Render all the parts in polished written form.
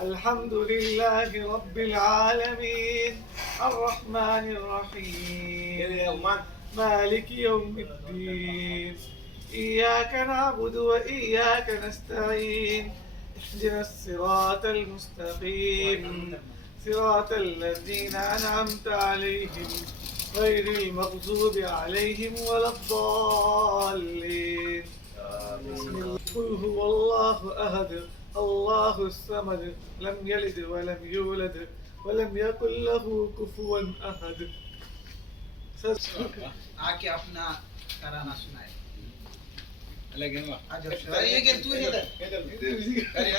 अल्हम्दुलिल्लाहि रब्बिल आलमीन अर्रहमानिर रहीम मालिकि यौमिद्दीन इय्याका नअबुदु व इय्याका नस्तईन इहदिनस सिरातल मुस्तकीम सिरातल लज़ीना अनअमता अलैहिम गैरिल मग़ज़ूबि अलैहिम वलद्दाल्लीन क़ुल हुवल्लाहु अहद अल्लाहुस समद लम यलिद वलम यूलद वलम यकुल लहू कुफुवन अहद। आके अपना तराना सुनाए। अलग है ये कि तू इधर अरे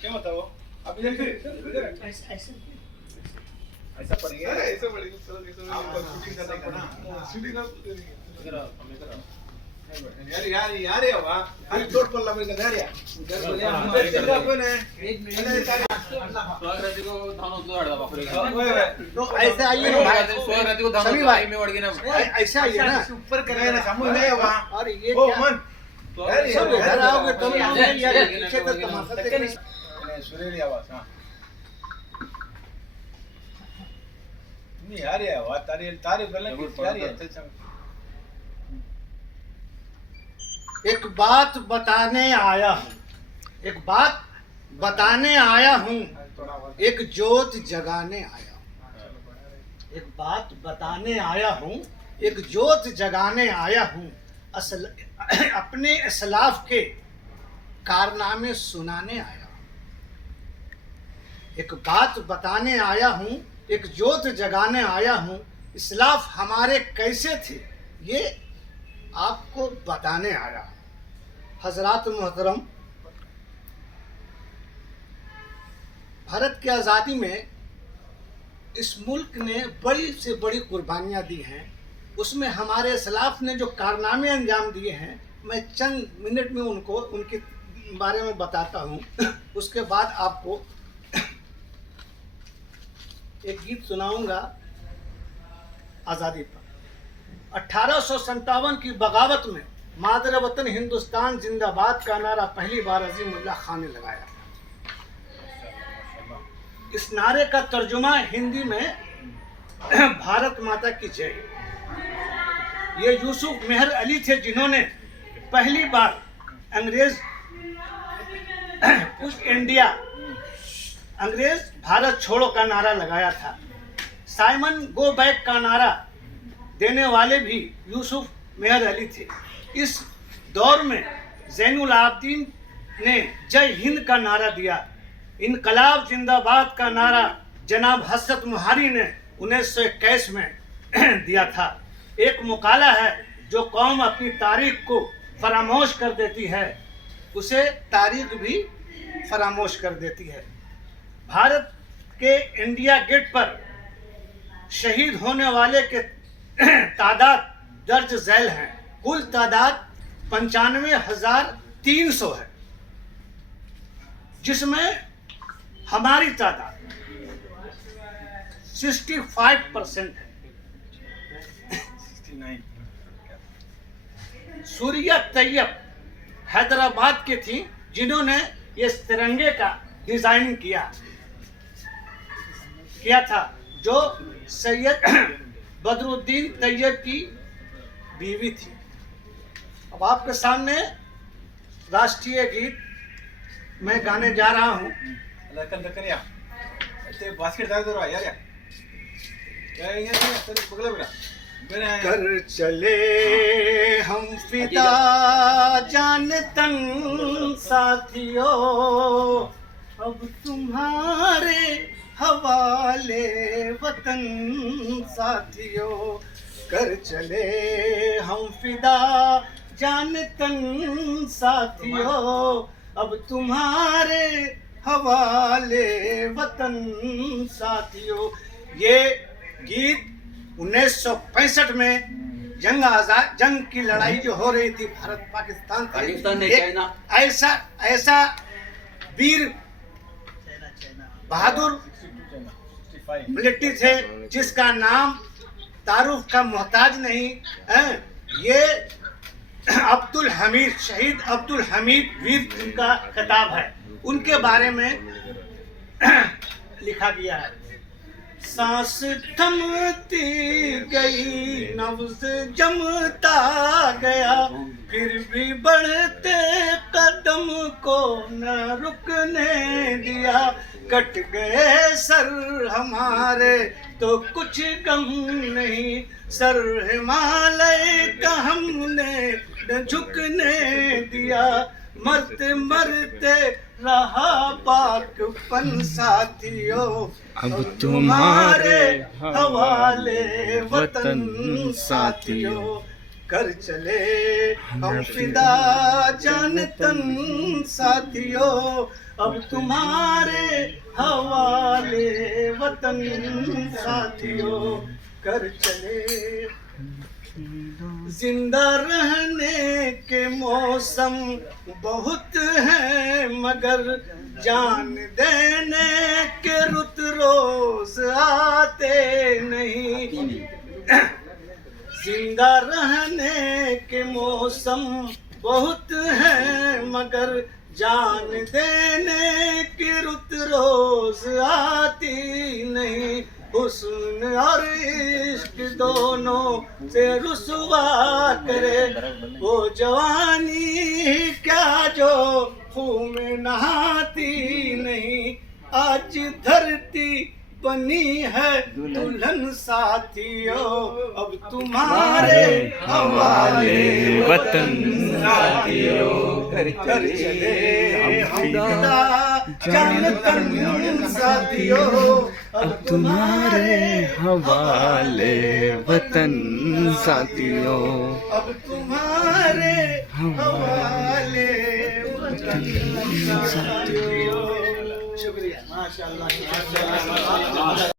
क्या बताओ आप इधर ऐसा पड़ेगा ऐसा पड़ेगा शूटिंग करना पड़ा शूटिंग इधर आओ हम इधर आओ यार यार यार ये वाह अरे चोट पड़ लगा इधर यार इधर कौन है एक मिनट स्वागत को धानो तो आड़ा बापरे तो ऐसे आइए ना भाई, स्वागत को धानो सभी भाई में वड़ गई ना ऐसे आइए ना ऊपर करे ना समझ नहीं वहां और ये ओ क्या मन सब इधर आओगे तुम लोग यार पीछे तक तमाशा देखने सुरेली आवाज हां नहीं यार ये आवाज तारी गले की यार ये अच्छा एक बात बताने आया हूँ, एक बात बताने आया हूँ, एक जोत जगाने आया हूँ। एक बात बताने आया हूँ, एक जोत जगाने आया हूँ। अपने इस्लाफ के कारनामे सुनाने आया हूँ। एक बात बताने आया हूँ, एक जोत जगाने आया हूँ। इस्लाफ हमारे कैसे थे ये आपको बताने आया हूँ। हजरात मोहतरम, भारत की आज़ादी में इस मुल्क ने बड़ी से बड़ी कुर्बानियाँ दी हैं। उसमें हमारे इस्लाफ ने जो कारनामे अंजाम दिए हैं, मैं चंद मिनट में उनके बारे में बताता हूँ। उसके बाद आपको एक गीत सुनाऊंगा आज़ादी पर। 1857 की बगावत में मादर वतन हिंदुस्तान जिंदाबाद का नारा पहली बार अज़ीमुल्लाह खान ने लगाया। इस नारे का तर्जुमा हिंदी में भारत माता की जय। ये यूसुफ मेहर अली थे जिन्होंने पहली बार अंग्रेज पुश इंडिया, अंग्रेज भारत छोड़ो का नारा लगाया था। साइमन गो बैक का नारा देने वाले भी यूसुफ मेहर अली थे। इस दौर में ज़ैनुल आबदीन ने जय हिंद का नारा दिया। इनकलाब जिंदाबाद का नारा जनाब हसरत मुहारी ने 1921 में दिया था। एक मुकाला है, जो कौम अपनी तारीख को फरामोश कर देती है, उसे तारीख भी फरामोश कर देती है। भारत के इंडिया गेट पर शहीद होने वाले के तादाद दर्ज झैल हैं। कुल तादाद 95,300 है, जिसमें हमारी तादाद 65% है। 69 सूर्या तैयब हैदराबाद की थी, जिन्होंने ये तिरंगे का डिजाइनिंग किया था, जो सैयद बदरुद्दीन तैयब की बीवी थी। अब आपके सामने राष्ट्रीय गीत मैं गाने जा रहा हूँ। लकन या ते बास्केट डाल दो यार या ये तेरे पगला बेटा कर चले हम फिदा जान तन साथियों, अब तुम्हारे हवाले वतन साथियों। कर चले हम फिदा जान तन साथियों, अब तुम्हारे हवाले वतन साथियों। ये गीत 1965 में जंग की लड़ाई जो हो रही थी भारत पाकिस्तान ऐसा वीर बहादुर मिलिट्री थे, जिसका नाम तारुफ का मोहताज नहीं है। ये अब्दुल हमीद, शहीद अब्दुल हमीद वीर उनका खिताब है। उनके बारे में लिखा गया है, सांस थमती गई, नब्ज जमता गया, फिर भी बढ़ते कदम को न रुकने दिया। कट गए सर हमारे तो कुछ गम नहीं, सर हिमालय का हमने न झुकने दिया। मरते मरते रहा पाकपन साथियों, अब तुम्हारे हवाले वतन साथियों। कर चले हम फिदा जान तन साथियों, अब तुम्हारे हवाले वतन साथियों। कर चले जिंदा रहने के मौसम बहुत हैं, मगर जान देने के रुत रोज आते नहीं। जिंदा रहने के मौसम बहुत हैं, मगर जान देने की रुत रोज आती नहीं। हुस्न और इश्क दोनों से रुसवा करे वो जवानी क्या जो खून में नहाती नहीं। आज धरती बनी है दुल्हन साथियों, अब तुम्हारे हवाले वतन साथियों। कर चले हम जान तन साथियों, अब तुम्हारे हवाले वतन साथियों। अब तुम्हारे हवाले वतन साथियों। शुक्रिया, माशाअल्लाह।